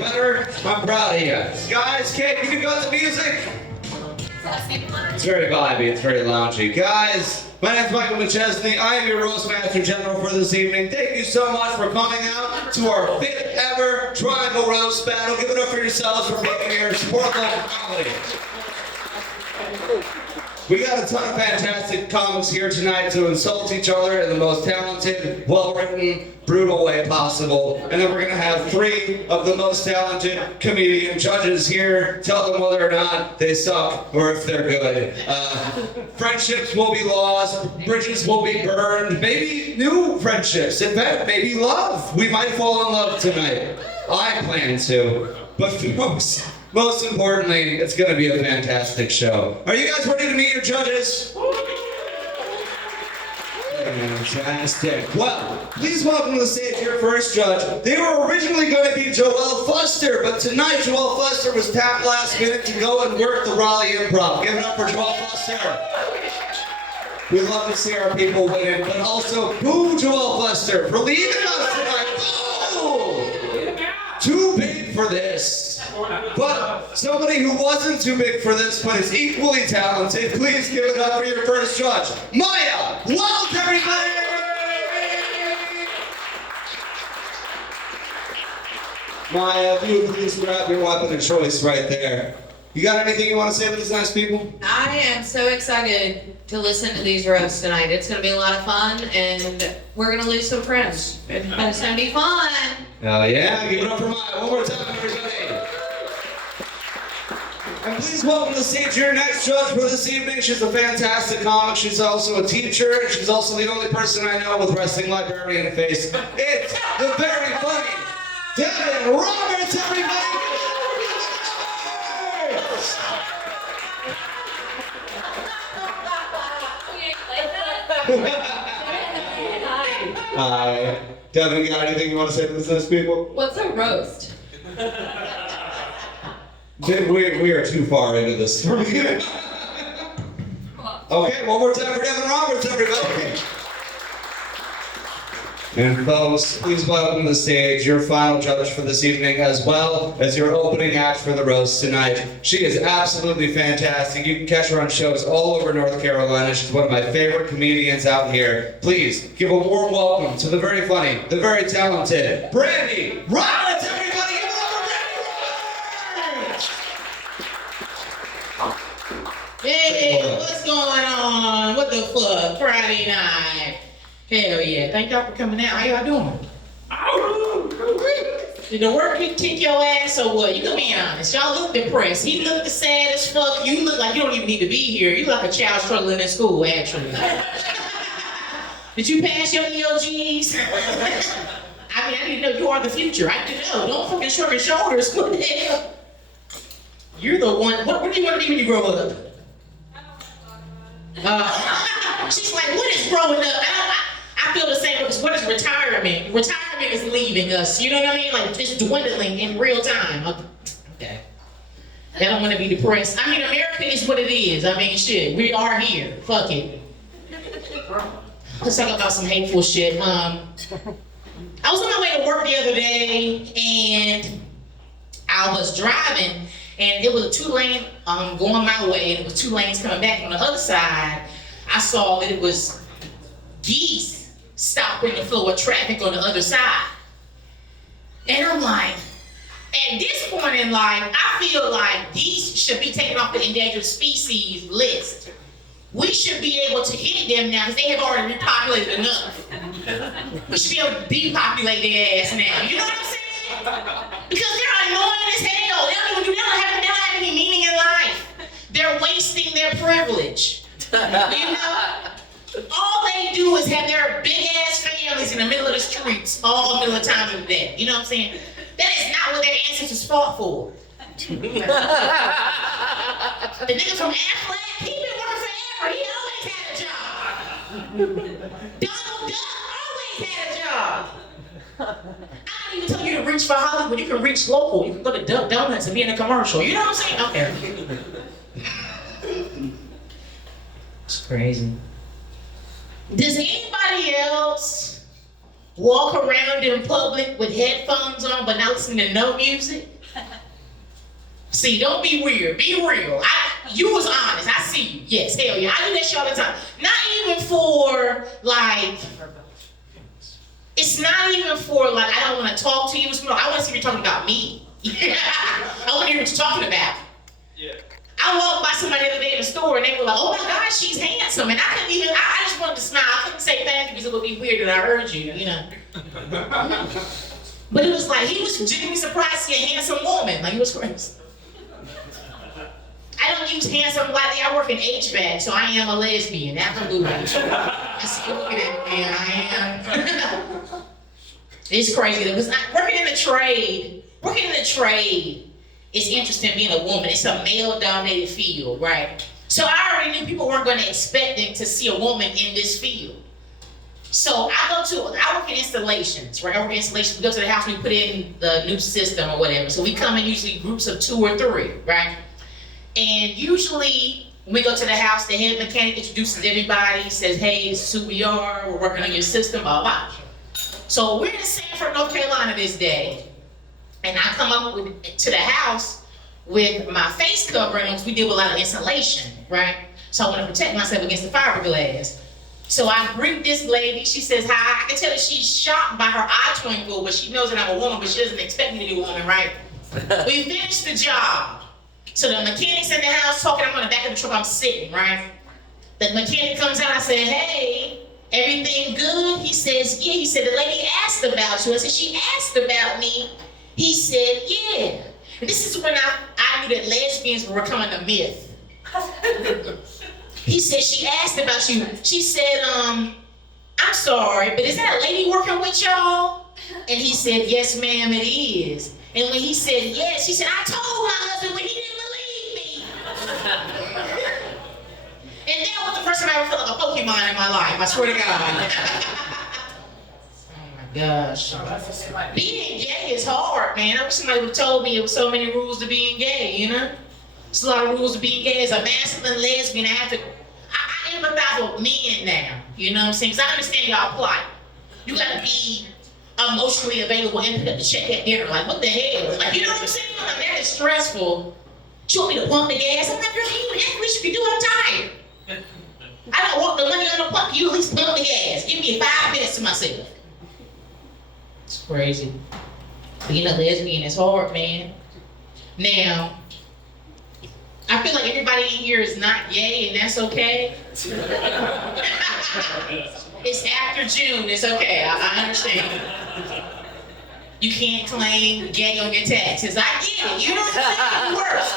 better? I'm proud of you. Guys, Kate, you can go to music. It's very vibey, it's very loungy. Guys, my name's Michael McChesney. I am your Roastmaster General for this evening. Thank you so much for coming out to our 5th ever Triangle Roast Battle. Give it up for yourselves for being here. Support local comedy. We got a ton of fantastic comics here tonight to insult each other in the most talented, well-written, brutal way possible. And then we're going to have 3 of the most talented comedian judges here tell them whether or not they suck or if they're good. Friendships will be lost, bridges will be burned, maybe new friendships, in fact, maybe love. We might fall in love tonight. I plan to. But most importantly, it's going to be a fantastic show. Are you guys ready to meet your judges? Fantastic. Well, please welcome to the stage your first judge. They were originally going to be Joelle Fuster, but tonight Joelle Fuster was tapped last minute to go and work the Raleigh Improv. Give it up for Joelle Fuster. We love to see our people winning, but also boo Joelle Fuster for leaving us tonight. Boo! Too big for this. But somebody who wasn't too big for this, but is equally talented, please give it up for your first judge, Maya. Welcome, everybody! Maya, if you would please grab your weapon of choice right there. You got anything you want to say to these nice people? I am so excited to listen to these roasts tonight. It's going to be a lot of fun, and we're going to lose some friends. It's going to be fun. Oh yeah, give it up for Maya. One more time, everybody. And please welcome to the stage your next judge for this evening. She's a fantastic comic. She's also a teacher. She's also the only person I know with wrestling librarian face. It's the very funny Devin Roberts, everybody! Hi. Devin, got anything you want to say to the business people? What's a roast? We are too far into this story. Okay, one more time for Devin Roberts, everybody. And folks, please welcome to the stage your final judge for this evening, as well as your opening act for the roast tonight. She is absolutely fantastic. You can catch her on shows all over North Carolina. She's one of my favorite comedians out here. Please give a warm welcome to the very funny, the very talented Brandy Roberts, everybody! Give it up for Brandy Roberts! Hey, what's going on? What the fuck? Friday night. Hell yeah. Thank y'all for coming out. How y'all doing? Did the work kick your ass or what? You can be honest. Y'all look depressed. He looked sad as fuck. You look like you don't even need to be here. You look like a child struggling in school, actually. Did you pass your ELGs? I didn't know you are the future. I didn't know. Don't fucking shrug your shoulders. What the hell? You're the one. What do you want to be when you grow up? She's like, what is growing up? I feel the same because what is retirement? Retirement is leaving us. You know what I mean? Like it's dwindling in real time. Okay. I don't want to be depressed. I mean, America is what it is. I mean, shit. We are here. Fuck it. Let's talk about some hateful shit. I was on my way to work the other day, and I was driving, and it was a 2-lane going my way, and it was 2 lanes coming back. On the other side, I saw that it was geese stopping the flow of traffic on the other side. And I'm like, at this point in life, I feel like geese should be taken off the endangered species list. We should be able to hit them now because they have already repopulated enough. We should be able to depopulate their ass now. You know what I'm saying? Because they're annoying as hell. They don't have any meaning in life. They're wasting their privilege. You know? All they do is have their big ass families in the middle of the streets all the middle of the time of the day. You know what I'm saying? That is not what their ancestors fought for. The nigga from Affleck, he been working forever. He always had a job. Donald Duck always had a job. I don't even tell you to reach for Hollywood. You can reach local. You can go to Duck Donuts and be in a commercial. You know what I'm saying? Okay. It's crazy. Does anybody else walk around in public with headphones on but not listening to no music? See, don't be weird. Be real. You was honest. I see you. Yes, hell yeah. I do that shit all the time. Not even for like. It's not even for like I don't want to talk to you. It's more, I want to see if you're talking about me. I want to hear what you're talking about. Yeah. I walked by somebody the other day in the store and they were like, "Oh my God, she's handsome," and I couldn't even. I just wanted to smile. I couldn't say thank you because it would be weird that I heard you. You know. But it was like he was genuinely surprised to see a handsome woman. Like it was crazy. I don't use handsome lightly. I work in HVAC, so I am a lesbian. Absolutely. I see you looking at me, and I am. It's crazy because working in the trade is interesting being a woman. It's a male-dominated field, right? So I already knew people weren't going to expect to see a woman in this field. So I work in installations, right? I work in installations. We go to the house, we put in the new system or whatever. So we come in usually groups of 2 or 3, right? And usually, when we go to the house, the head mechanic introduces everybody, says, "Hey, this is who we are, we're working on your system, blah, blah." So we're in Sanford, North Carolina this day, and I come up to the house with my face covering because we deal with a lot of insulation, right? So I want to protect myself against the fiberglass. So I greet this lady, she says hi. I can tell that she's shocked by her eye twinkle, but she knows that I'm a woman, but she doesn't expect me to be a woman, right? We finished the job. So the mechanic's in the house talking, I'm on the back of the truck, I'm sitting, right? The mechanic comes out, I said, "Hey, everything good?" He says, "Yeah." He said, "The lady asked about you." I said, "She asked about me?" He said, "Yeah." And this is when I knew that lesbians were becoming a myth. He said, "She asked about you." She said, "I'm sorry, but is that a lady working with y'all?" And he said, "Yes, ma'am, it is." And when he said yes, she said, "I told my husband when he didn't believe me." And that was the first time I ever felt like a Pokemon in my life, I swear to God. Oh my gosh. Being gay is hard, man. I wish somebody would have told me there were so many rules to being gay, you know? There's a lot of rules to being gay. As a masculine lesbian, I empathize with men now, you know what I'm saying? Because I understand y'all plight. You gotta be emotionally available and have to check at dinner. Like, what the hell? Like, you know what I'm saying? Like, that is stressful. She want me to pump the gas. I'm like, "Girl, you at least you can do. I'm tired. I don't want the money on the pump. You at least pump the gas. Give me 5 minutes to myself." It's crazy. Being a lesbian is hard, man. Now, I feel like everybody in here is not gay, and that's okay. It's after June. It's okay. I understand. You can't claim gay on your taxes. I get it. You know what I'm saying? It works.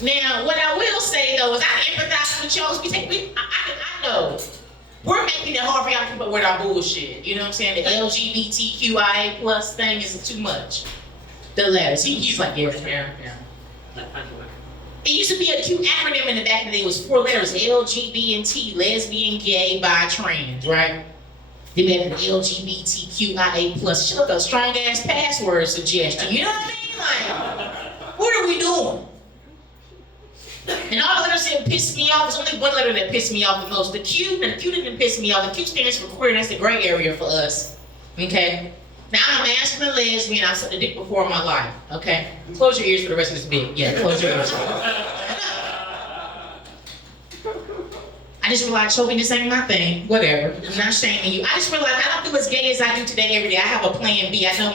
Now, what I will say though is I empathize with y'all. I know we're making it hard for y'all to keep up with our bullshit. You know what I'm saying? The LGBTQIA plus thing is too much. The letters. He's like, "Yeah. It used to be a cute acronym in the back of the day. It was 4 letters: LGBT, lesbian, gay, bi, trans, right? Then we had an LGBTQIA plus. Shut up, a strong ass password suggestion. You know what I mean? Like, what are we doing? And all the letters didn't piss me off. There's only one letter that pissed me off the most. The Q, and the Q didn't piss me off. The Q stands for queer, and that's the gray area for us. Okay? Now, I'm a masculine lesbian. I've sucked a dick before in my life. Okay? Close your ears for the rest of this bit. Yeah, close your ears. I just realized choking this ain't my thing. Whatever. I'm not shaming you. I just realized I don't do as gay as I do today every day. I have a plan B. I know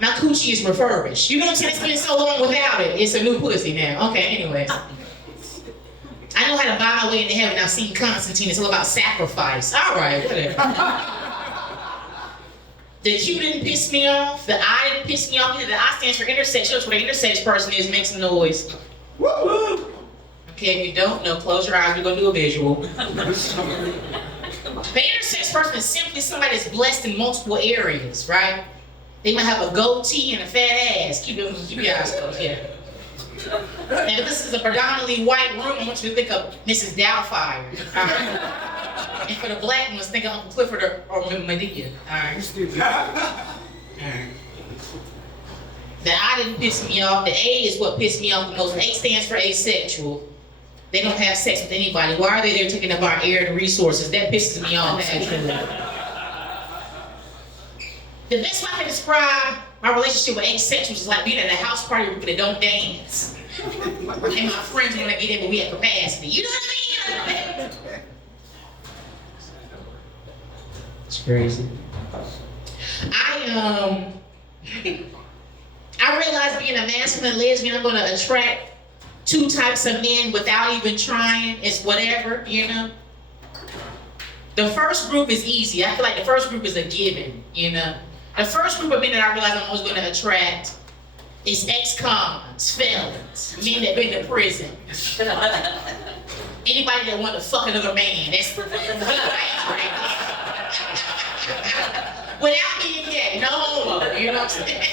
my coochie is refurbished. You know what I'm saying? It's been so long without it. It's a new pussy now. Okay, anyways. I know how to buy my way into heaven. I've seen Constantine. It's all about sacrifice. All right, whatever. The Q didn't piss me off. The I didn't piss me off. The I stands for intersex. Shows where the intersex person is, makes some noise. Woo! Okay, if you don't know, close your eyes. We're going to do a visual. The intersex person is simply somebody that's blessed in multiple areas, right? They might have a goatee and a fat ass. Keep your eyes closed, yeah. Now, if this is a predominantly white room, I want you to think of Mrs. Doubtfire. All right? And for the black ones, think of Uncle Clifford or Medea. All right? All right. The I didn't piss me off. The A is what pissed me off the most. A stands for asexual. They don't have sex with anybody. Why are they there taking up our air and resources? That pisses me off, actually. The best way I can describe my relationship with ex-sexuals is like being at a house party where people don't dance. And my friends want to get in, but we have capacity. You know what I mean? It's crazy. I realize being a masculine lesbian, I'm going to attract two types of men without even trying. It's whatever, you know? The first group is easy. I feel like the first group is a given, you know? The first group of men that I realize I'm always going to attract is ex-cons, felons, men that been to prison. Anybody that want to fuck another man, that's right there. Without being gay, no homo, you know what I'm saying?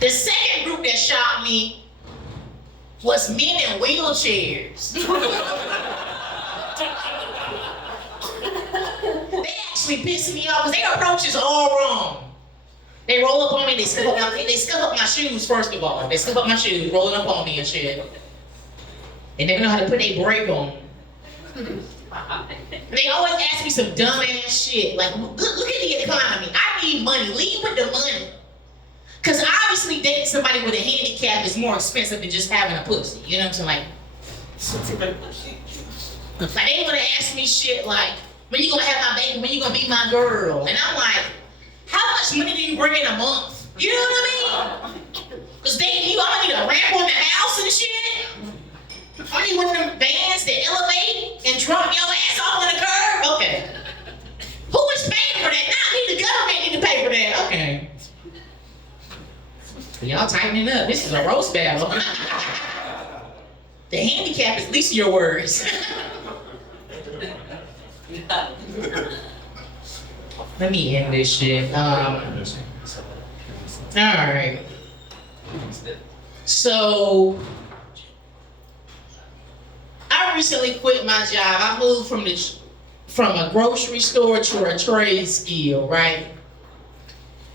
The second group that shocked me was men in wheelchairs. They actually piss me off because their approach is all wrong. They roll up on me, they scuff up my shoes first of all. They scuff up my shoes, rolling up on me and shit. They never know how to put a brake on. They always ask me some dumbass shit. Like, look at the economy. I need money. Leave with the money. Because obviously dating somebody with a handicap is more expensive than just having a pussy. You know what I'm saying? Like they want to ask me shit like, when you gonna have my baby? When you gonna be my girl? And I'm like, how much money do you bring in a month? You know what I mean? Because dating you, I need a ramp on the house and shit. I need one of them vans that elevate and drop your ass off on the curb. Okay. Who is paying for that? Not me, the government need to pay for that. Okay. Y'all tightening up. This is a roast battle. The handicap is least of your worries. Let me end this shit. Alright. So I recently quit my job. I moved from a grocery store to a trade skill, right?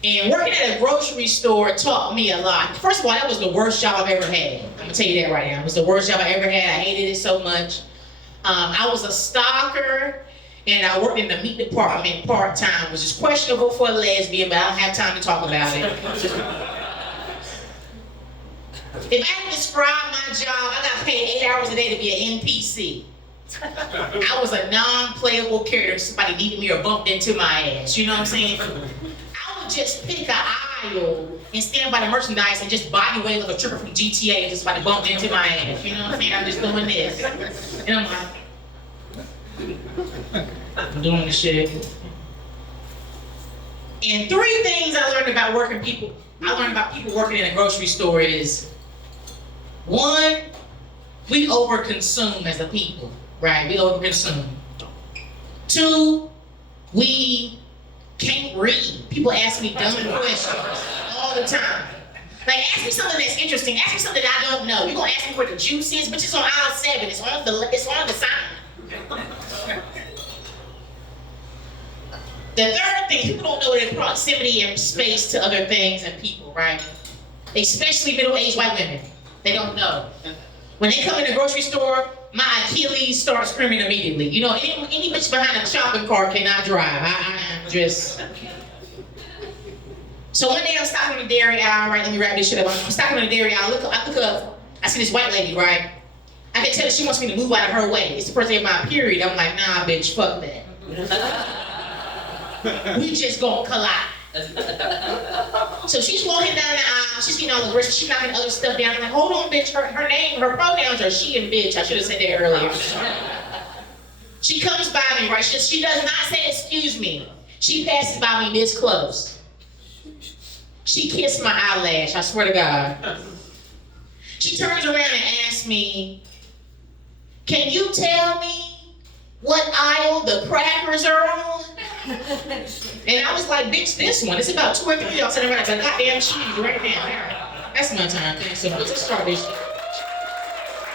And working at a grocery store taught me a lot. First of all, that was the worst job I've ever had. I'm gonna tell you that right now. It was the worst job I ever had. I hated it so much. I was a stalker, and I worked in the meat department part-time, which is questionable for a lesbian, but I don't have time to talk about it. If I had to describe my job, I got paid 8 hours a day to be an NPC. I was a non-playable character. Somebody needed me or bumped into my ass. You know what I'm saying? I would just pick an aisle and stand by the merchandise and just body weight like a trooper from GTA and just somebody bumped into my ass. You know what I'm saying? I'm just doing this. And I'm like, I'm doing this shit. And 3 things I learned about people working in a grocery store is, 1, we overconsume as a people, right? We overconsume. 2, we can't read. People ask me dumb questions all the time. Like, ask me something that's interesting. Ask me something that I don't know. You're gonna ask me where the juice is, but it's on aisle 7. It's on the sign. The third thing, people don't know their proximity and space to other things and people, right? Especially middle-aged white women. They don't know. When they come in the grocery store, my Achilles start screaming immediately. You know, any bitch behind a shopping cart cannot drive. I'm just... So one day I'm stopping in the dairy aisle, right? Let me wrap this shit up. I'm stopping in the dairy aisle. I look up. I see this white lady, right? I can tell her she wants me to move out of her way. It's the first day of my period. I'm like, nah, bitch, fuck that. We just gonna collide. So she's walking down the aisle. She's getting all the groceries. She's knocking other stuff down. I'm like, hold on, bitch. Her name, her pronouns are she and bitch. I should have said that earlier. She comes by me, right? She does not say excuse me. She passes by me this close. She kissed my eyelash, I swear to God. She turns around and asks me, can you tell me what aisle the crackers are on? And I was like, bitch, this one. It's about 2 or 3 y'all sitting around. It's a goddamn cheese right now. That's my time. Thanks so much. Let's start this shit.